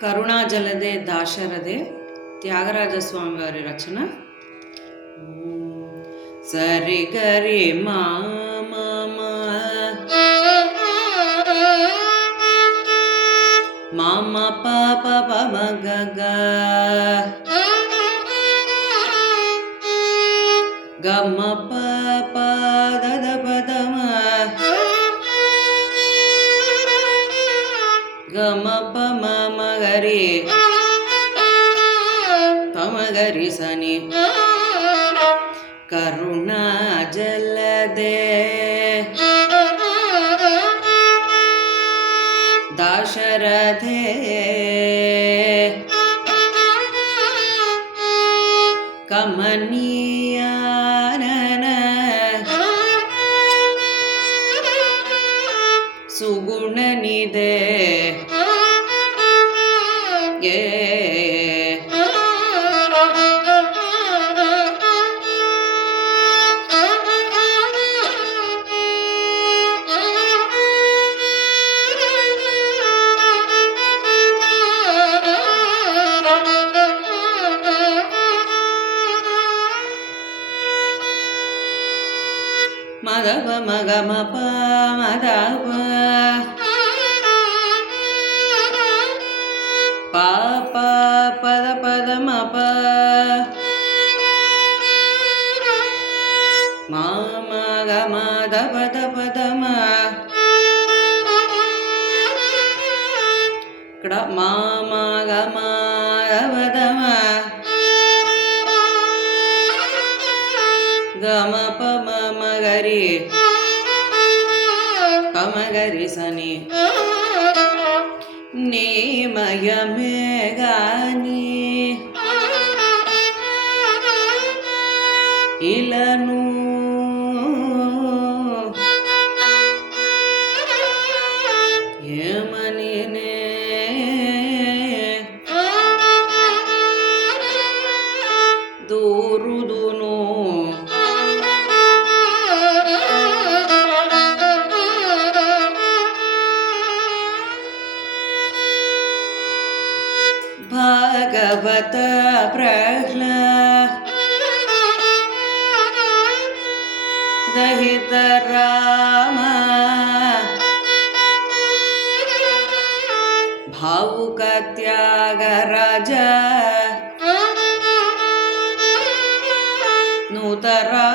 కరుణాజలదే దాశరథే త్యాగరాజస్వామి వారి రచన. సరి గరి మా మామ పాప పమ గగ గమ పాప దద పదమ గమ పమ మగరి పమగరి సని కరుణాజలదే దాశరథే కమనీయానన సుగుణనిదే మదప మగమ ప మదప పాప పద పదమ ప మామ గమ దప దప దమ ఇక్కడ మామ గమ దప దమ గమ పమ మగరి పమగరి సని నీమయమే గాని ఇలను ఏమని దూరుదును భాగవత ప్రహ్లాదహిత రామ భావుక త్యాగరాజ నూతరా